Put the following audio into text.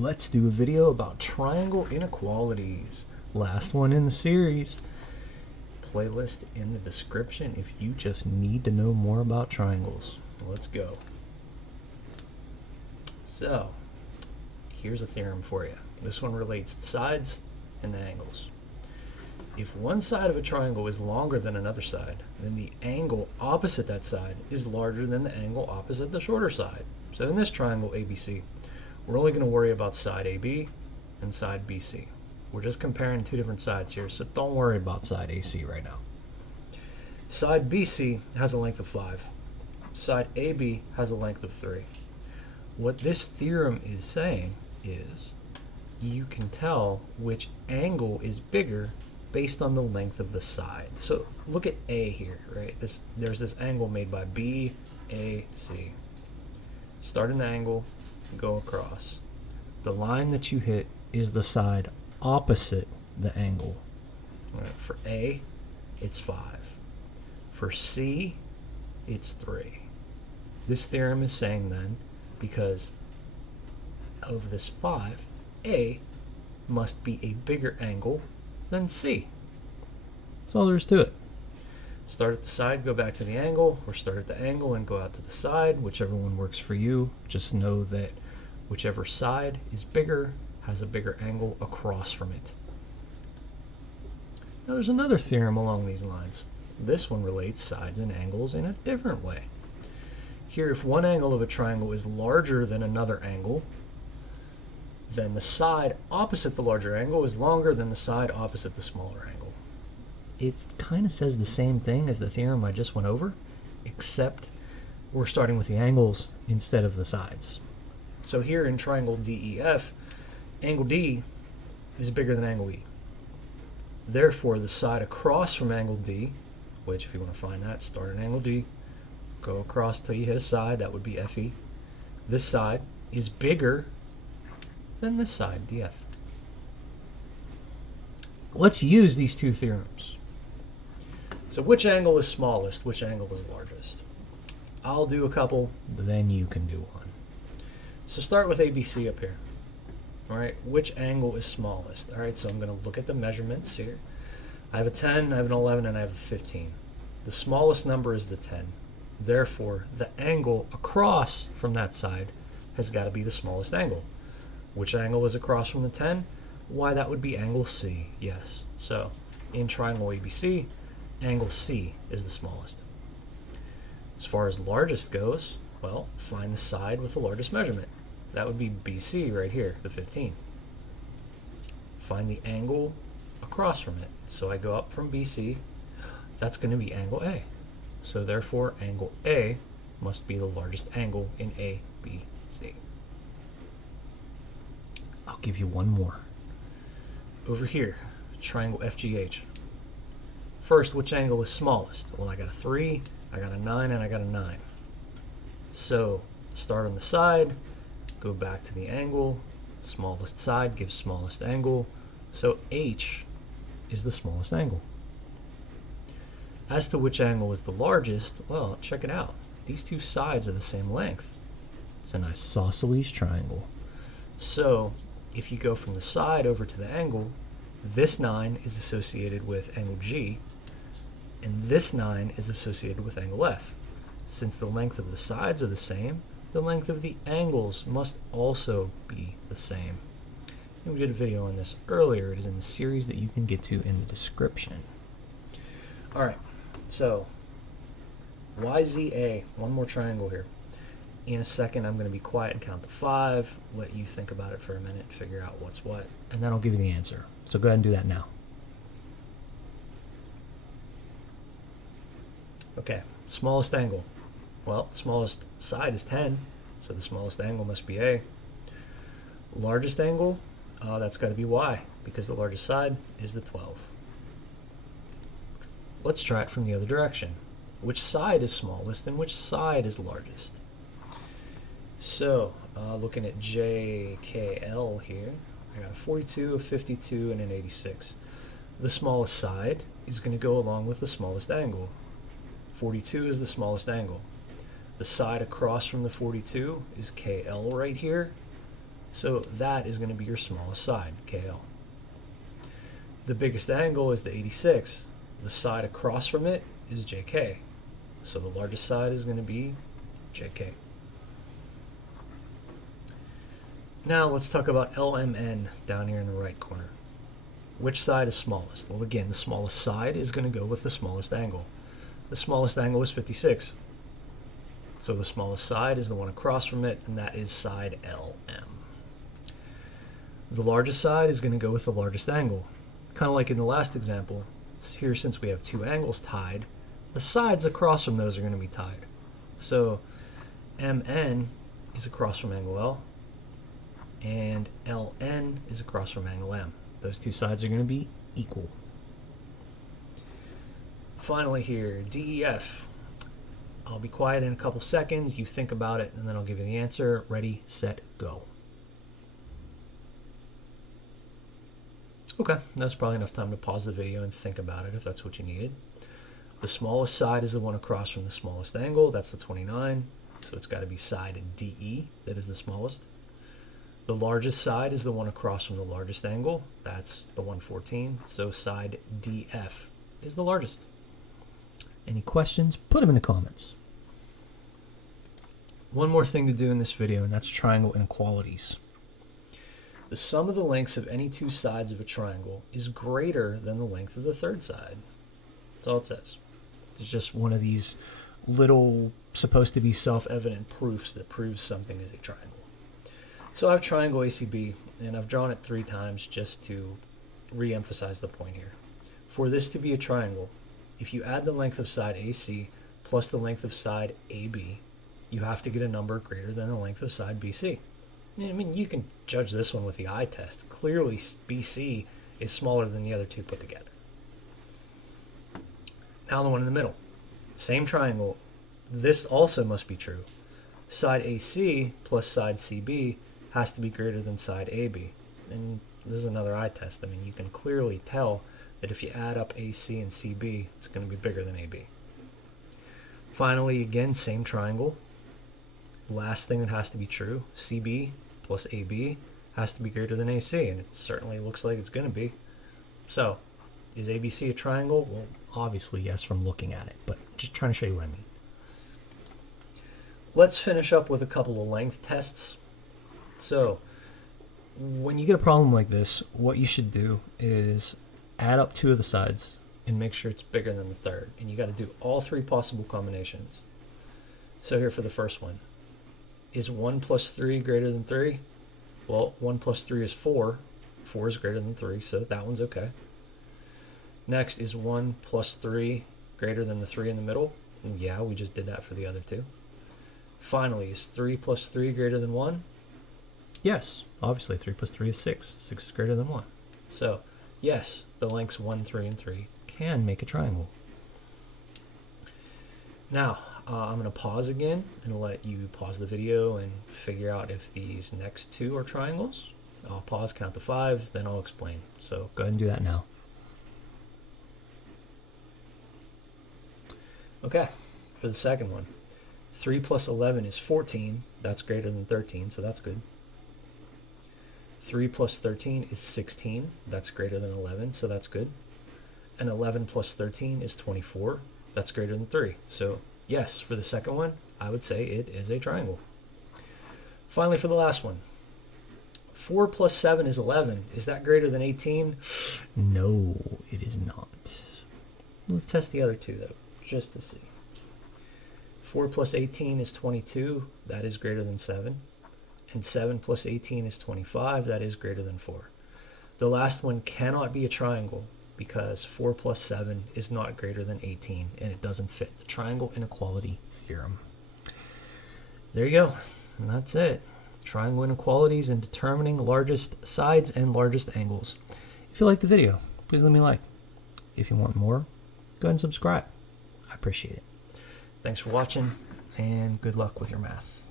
Let's do a video about triangle inequalities. Last one in the series. Playlist in the description if you just need to know more about triangles. Let's go. So, here's a theorem for you. This one relates the sides and the angles. If one side of a triangle is longer than another side, then the angle opposite that side is larger than the angle opposite the shorter side. So in this triangle ABC, we're only going to worry about side AB and side BC. We're just comparing two different sides here, so don't worry about side AC right now. Side BC has a length of 5. Side AB has a length of 3. What this theorem is saying is you can tell which angle is bigger based on the length of the side. So look at A here, right? There's this angle made by BAC. Start an angle, go across. The line that you hit is the side opposite the angle. Right, for A, it's 5. For C, it's 3. This theorem is saying then, because of this 5, A must be a bigger angle than C. That's all there is to it. Start at the side, go back to the angle, or start at the angle and go out to the side, whichever one works for you. Just know that whichever side is bigger has a bigger angle across from it. Now there's another theorem along these lines. This one relates sides and angles in a different way. Here, if one angle of a triangle is larger than another angle, then the side opposite the larger angle is longer than the side opposite the smaller angle. It kind of says the same thing as the theorem I just went over, except we're starting with the angles instead of the sides. So here in triangle DEF, angle D is bigger than angle E. Therefore, the side across from angle D, which if you want to find that, start at angle D, go across till you hit a side, that would be FE. This side is bigger than this side, DF. Let's use these two theorems. So which angle is smallest, which angle is largest? I'll do a couple, then you can do one. So start with ABC up here. All right, which angle is smallest? All right, so I'm going to look at the measurements here. I have a 10, I have an 11, and I have a 15. The smallest number is the 10. Therefore, the angle across from that side has got to be the smallest angle. Which angle is across from the 10? Why, that would be angle C, yes. So, in triangle ABC, angle C is the smallest. As far as largest goes, well, find the side with the largest measurement. That would be BC right here, the 15. Find the angle across from it. So I go up from BC, that's going to be angle A. So therefore, angle A must be the largest angle in ABC. I'll give you one more. Over here, triangle FGH. First, which angle is smallest? Well, I got a 3, I got a 9, and I got a 9. So start on the side, go back to the angle, smallest side gives smallest angle, so H is the smallest angle. As to which angle is the largest, well, check it out. These two sides are the same length. It's an isosceles triangle. So if you go from the side over to the angle, this 9 is associated with angle G, and this 9 is associated with angle F. Since the length of the sides are the same, the length of the angles must also be the same. And we did a video on this earlier. It is in the series that you can get to in the description. All right, so YZA, one more triangle here. In a second, I'm going to be quiet and count to 5, let you think about it for a minute, figure out what's what, and then I'll give you the answer. So go ahead and do that now. Okay, smallest angle. Well, smallest side is 10, so the smallest angle must be A. Largest angle, that's got to be Y, because the largest side is the 12. Let's try it from the other direction. Which side is smallest and which side is largest? So, looking at JKL here, I got a 42, a 52, and an 86. The smallest side is going to go along with the smallest angle. 42 is the smallest angle. The side across from the 42 is KL right here. So that is going to be your smallest side, KL. The biggest angle is the 86. The side across from it is JK. So the largest side is going to be JK. Now let's talk about LMN down here in the right corner. Which side is smallest? Well, again, the smallest side is going to go with the smallest angle. The smallest angle is 56. So the smallest side is the one across from it, and that is side LM. The largest side is going to go with the largest angle. Kind of like in the last example, here since we have two angles tied, the sides across from those are going to be tied. So MN is across from angle L, and LN is across from angle M. Those two sides are going to be equal. Finally here, DEF. I'll be quiet in a couple seconds, you think about it, and then I'll give you the answer. Ready, set, go. Okay, that's probably enough time to pause the video and think about it if that's what you needed. The smallest side is the one across from the smallest angle. That's the 29. So it's got to be side DE that is the smallest. The largest side is the one across from the largest angle. That's the 114. So side DF is the largest. Any questions? Put them in the comments. One more thing to do in this video, and that's triangle inequalities. The sum of the lengths of any two sides of a triangle is greater than the length of the third side. That's all it says. It's just one of these little, supposed to be self-evident proofs that proves something is a triangle. So I have triangle ACB, and I've drawn it 3 times just to re-emphasize the point here. For this to be a triangle, if you add the length of side AC plus the length of side AB, you have to get a number greater than the length of side BC. I mean, you can judge this one with the eye test. Clearly, BC is smaller than the other two put together. Now the one in the middle. Same triangle. This also must be true. Side AC plus side CB has to be greater than side AB. And this is another eye test. I mean, you can clearly tell that if you add up AC and CB, it's going to be bigger than AB. Finally, again, same triangle. Last thing that has to be true, CB plus AB has to be greater than AC, and it certainly looks like it's going to be. So, is ABC a triangle? Well, obviously yes from looking at it, but just trying to show you what I mean. Let's finish up with a couple of length tests. So, when you get a problem like this, what you should do is add up 2 of the sides and make sure it's bigger than the third. And you got to do all 3 possible combinations. So here for the first one. Is 1 plus 3 greater than 3? Well, 1 plus 3 is 4. 4 is greater than 3, so that one's okay. Next, is 1 plus 3 greater than the 3 in the middle? And yeah, we just did that for the other 2. Finally, is 3 plus 3 greater than 1? Yes, obviously 3 plus 3 is 6. 6 is greater than 1. So, yes, the lengths 1, 3, and 3 can make a triangle. Now, I'm going to pause again and let you pause the video and figure out if these next 2 are triangles. I'll pause, count to 5, then I'll explain. So go ahead and do that now. Okay, for the second one. 3 plus 11 is 14. That's greater than 13, so that's good. 3 plus 13 is 16. That's greater than 11, so that's good. And 11 plus 13 is 24. That's greater than 3. So yes, for the second one, I would say it is a triangle. Finally, for the last one. 4 plus 7 is 11. Is that greater than 18? No, it is not. Let's test the other 2, though, just to see. 4 plus 18 is 22. That is greater than 7. And 7 plus 18 is 25. That is greater than 4. The last one cannot be a triangle because 4 plus 7 is not greater than 18, and it doesn't fit the triangle inequality theorem. There you go, and that's it. Triangle inequalities and determining largest sides and largest angles. If you liked the video, please let me like. If you want more, go ahead and subscribe. I appreciate it. Thanks for watching, and good luck with your math.